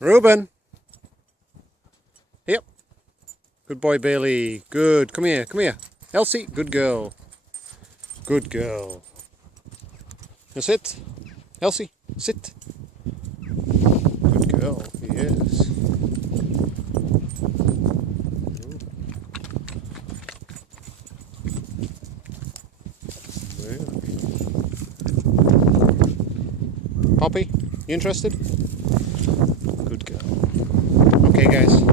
Reuben. Yep. Good boy, Bailey. Good. Come here. Come here. Elsie. Good girl. Good girl. Now sit. Elsie. Sit. Good girl. Yes. Poppy, you interested? Good girl. Okay, guys.